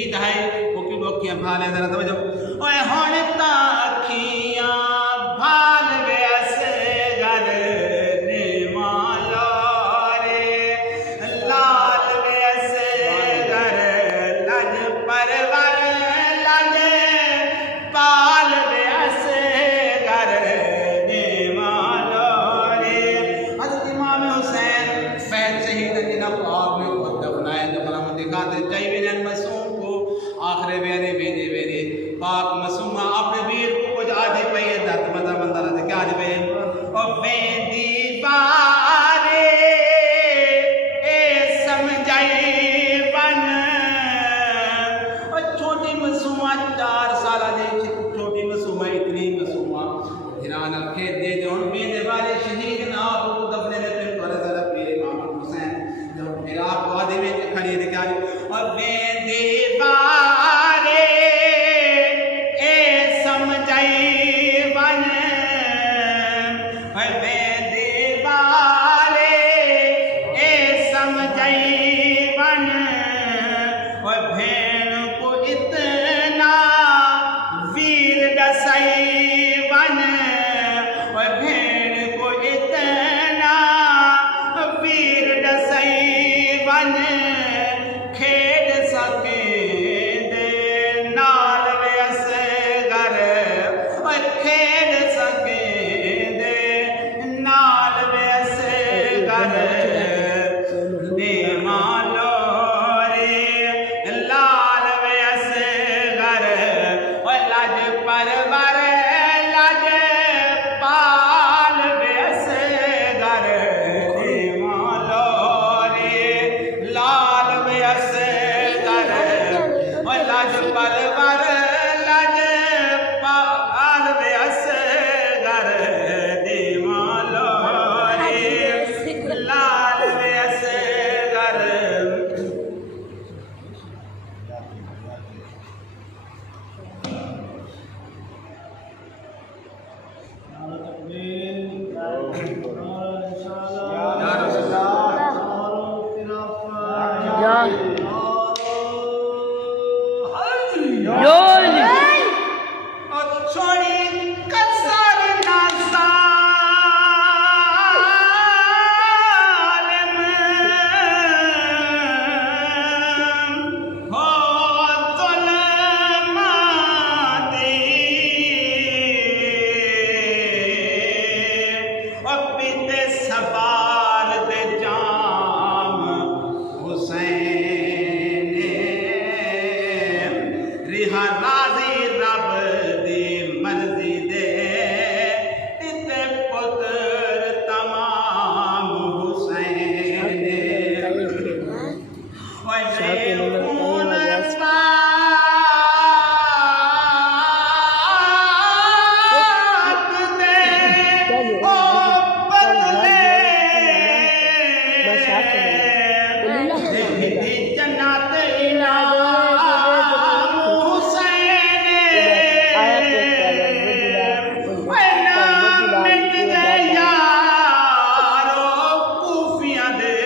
शहीद है वो की लोकियां भाले जरा तवज्जो ओए हुण ताखियां भाल वैसे घर ने माला रे लाल वैसे घर लज परवर लज पाल वैसे घर ने माला रे हज़रत इमाम हुसैन फैज शहीद जिन्हें पाक में खुद दफनाए दफना दिखाते चाहिए मासूम को आखिर वेरे वेरे वेरे पाक मासूम अपने वीर को कुछ आधे पे दर्द मजा मंदा ना क्या आज पे ओ बेदी बारे ए समझाई बन ओ छोटी मासूम 4 साल दे छोटी मासूम इतनी मासूम हिरान के दे जो बेदे वाले शहीद ना को दफने ने तेरे पर जरा मेरे इमाम हुसैन जो मेरा वादे में खड़ी है क्या और बेदी बारे ए समझाई बन बेदी बारे ए समझाई बन और भेड़ को इतना वीर दसई बन और भेड़ को इतना वीर दसई बन खेड सके दे नाल वैसे घर और खेड सके दे नाल वैसे घर ने मालो रे लाल वैसे घर और लज परवर लज पाल वैसे घर ने मालो रे लाल वैसे घर और लज परवर लज पाल वैसे घर ने मालो रे लाल वैसे घर और छोड़ी कसर ना सालम हो ज़ुल्माती और पिते सवाल दे जाम हुसैन रिहा राजी रब दी मर्जी दे इते पुत्र तमाम हुसैन ओए खून पाक दे ओ बदले दी जन्नत इनाम हुसैन ओए नाम मिट गए यारो कूफियां दे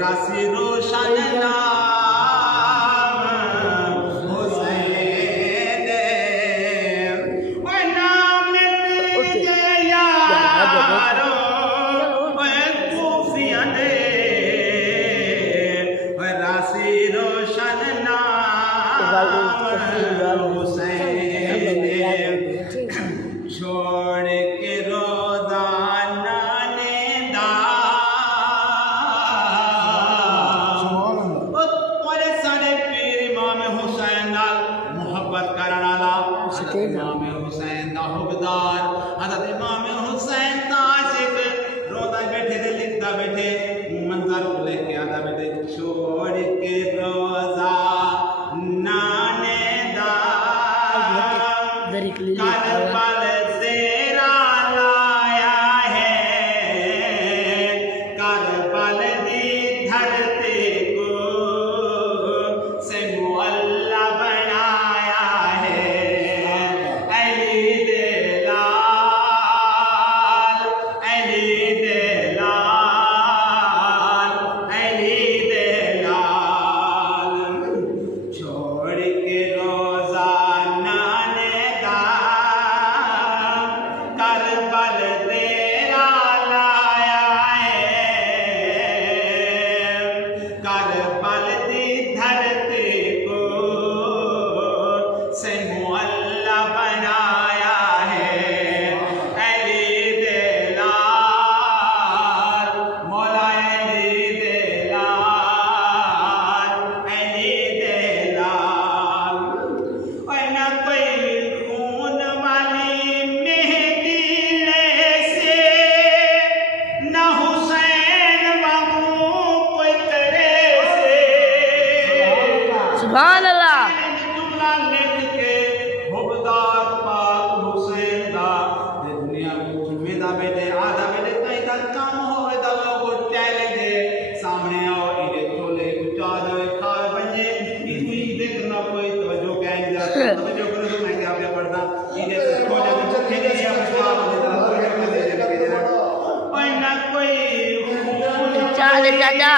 रासी रोशन नाम हुसैन ओए नाम मिट गए यारो ओए कूफियां दे ओए रासी रोशन नाम हुसैन छोड़ के रोजाना ने दारे सारे पीर इमाम हुसैन नाल मोहब्बत करने वाला हज़रत इमाम हुसैन दा हुबदार हज़रत इमाम हुसैन दा आशिक रोदा बैठे थे लिखता बैठे मंजर को लेके आता बैठे छोड़ के रोजा नाने दा करबल तेरा लाया है करबल दी धरती को से मुअल्ला बनाया है अली दे ला सुभान अल्लाह जुमला लिख के हुबदार पाक हुसैन दा ते दुनिया में जुम्मे दा बेटे आधा बेटे ताई दा काम होवे दा लोगो चैलेंज सामने आओ इदे चोले उचा दे खाए बने इतनी देखना कोई तवज्जो कह जरा तवज्जो करो तो मैं क्या पढ़ना इदे खोले तो खेले या बता चाचा चाचा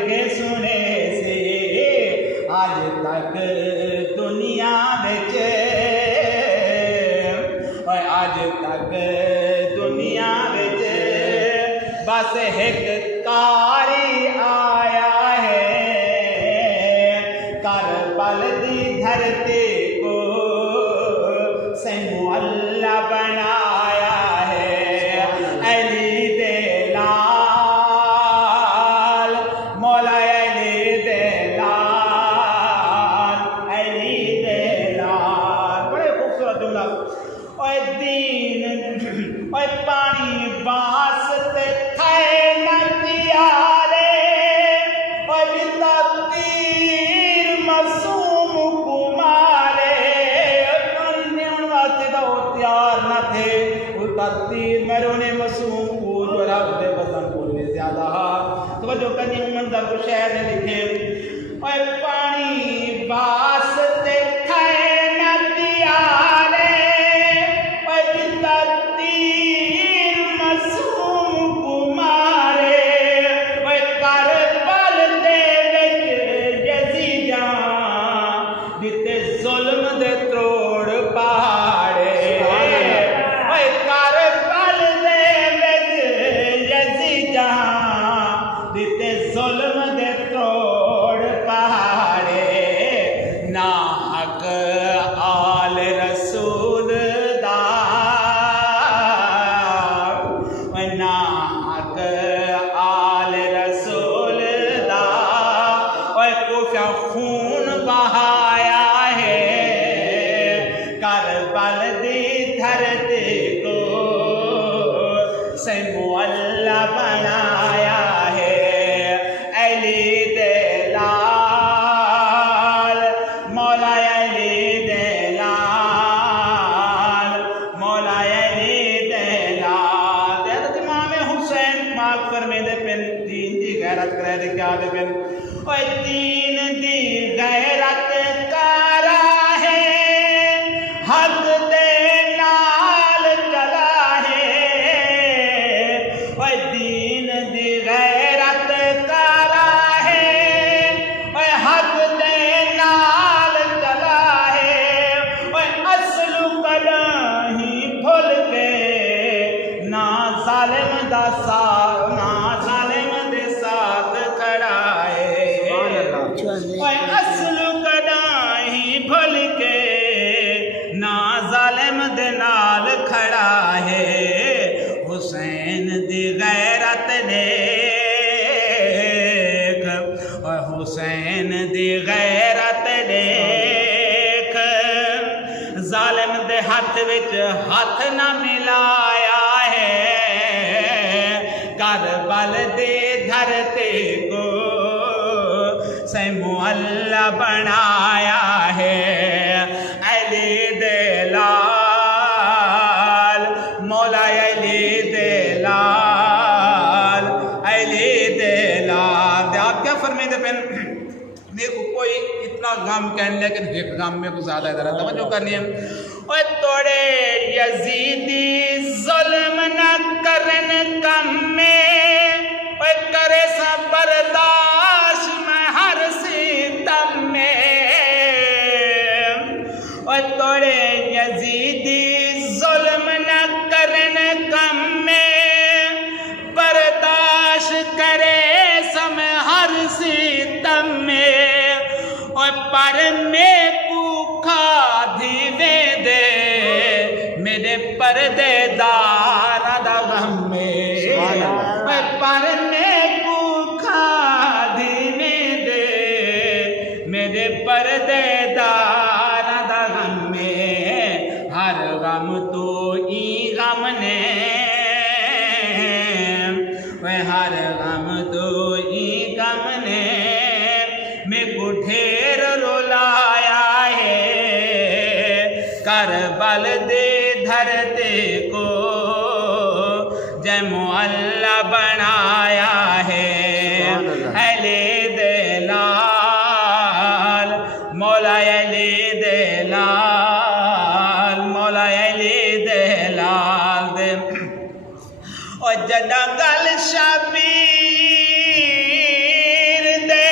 के सुने से आज तक दुनिया बिच आज तक दुनिया बिच बस एक कारी आया है करबल दी धरती को सैमो अल्लाह बनाया है अली दे लाल मौला अली दे लाल बड़े खूबसूरत जुमला ओए दीन ओए पानी वास्ते थे न प्यारे ओए तीर मासूम कुमारे पानी वास्ते तो तैयार न थे उल्टा तीर मेरोने मासूम को जो रब दे वतन को ज्यादा तो जो कहीं मंजर को शहर ने लिखे ओए पानी वास्ते थे न प्यारे ओए तीर मासूम कुमारे ओए करबल दे विच यजीदां दिते जुल्म दे त्रोड़ पहाड़े ओए करबल दे विच यजीदां दिते जुल्म दे त्रोड़ पहाड़े ना हक आल रसूल दा ना हक आल रसूल दा ओए कुफा खून बहाया है करबल दी धरती को सैमो अल्लाह बनाया है अली दे लाल मौला अली दे लाल मौला अली दे लाल इमाम हुसैन माफ फरमे दे पिन दीन दी गैरत करे दे क्या दे पिन ओए दीन दी गैरत कारा है हक दे नाल चला है ओए दीन दी गैरत कारा है ओए हक दे नाल चला है ओए असलु कलाही भुल के ना जालिम दा साथ ना जालिम दे साथ खड़ा है ओए असलु कलाही भुल के ना जालिम दे नाल खड़ा है हुसैन दी गैरत देख और हुसैन दी गैरत देख जालिम दे हाथ विच हाथ न मिलाया है करबल दे धरती को सैमो अल्लाह बनाया है अली दे लाल मौला अली दे लाल आप क्या फरमाते पेन मेरे को कोई इतना गम कहने, लेकिन एक गम में कुछ ज़्यादा ज़रा तवज्जो करनी है। ओए तोड़े यजीदी जुल्म न करन कम में, ओए करे सा बर्दाश्त मैं हर सितम में। ओए तोड़े यजीदी जुल्म न करन कम में, बर्दाश्त करे सम हर सितम में। ओए पर में भूखा धीवे दे मेरे पर्देदार दा गम में। ओए पर में भूखा धीवे दे मेरे पर्देदार दा गम में। हर गम तो ई गम ने, हर गम तो ई गम ने मैं को ढेर रुलाया है। करबल दे धरते को जय मुअल्ला बनाया है। अली दे लाल मौला अली दे लाल मौला अली दे लाल दे। और जदा गल शबीर दे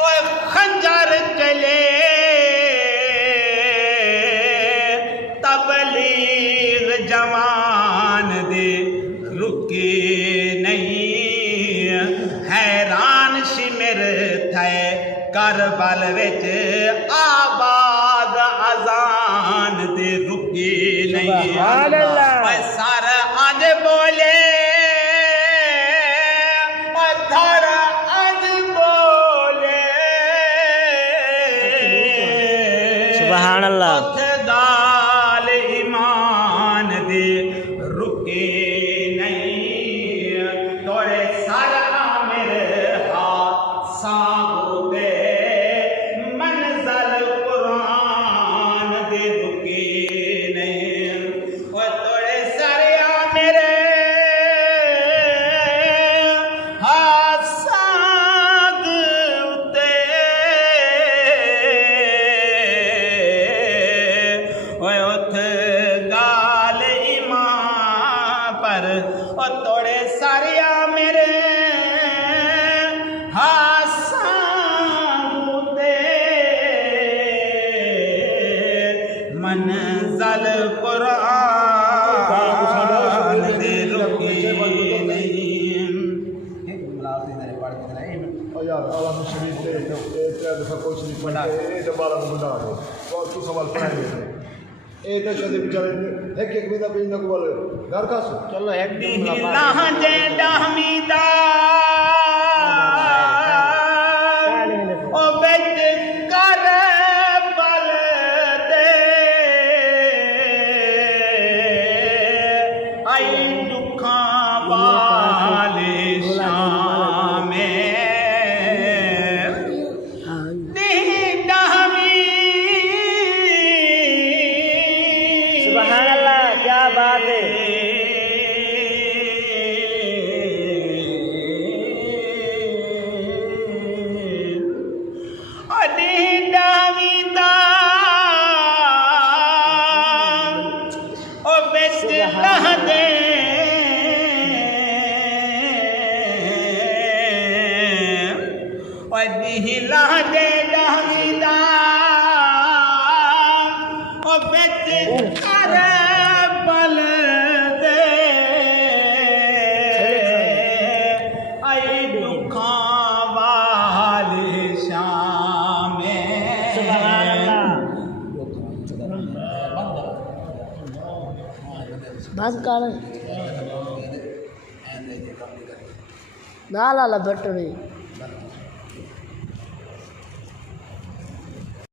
और खंजर चले, तबलीग जवान दे रुके नहीं। हैरान शिमिर थे करबल विच आबाद अजान दे रुके नहीं। सर अज बोले धर अज बोले सुभान अल्लाह। दाल ईमान दे रुके नहीं। तोड़े सर आमिर हाथ सागो दे मंजल कुरान दे रुके नहीं। और तोड़े सर आमिर हाथ साग उते ओए उठ गाल ईमान पर। और तोड़े सारिया मेरे हासां उते मंजल कुरान दे रुकी नहीं। यार आला शरीफ ते दफा कुछ नहीं पढ़ा ए दोबारा बना दो और तू सवाल पढ़ाएंगे ए तो शादी बेचारे एक महीना पे इनको बोले घर का सो चलो एक दिन दिलाह जे डहमीदा ओ बेच कर पल दे आई दुखां वाले शाम में। सुभान अल्लाह, क्या बात है। बस कर ना ला ला बटरी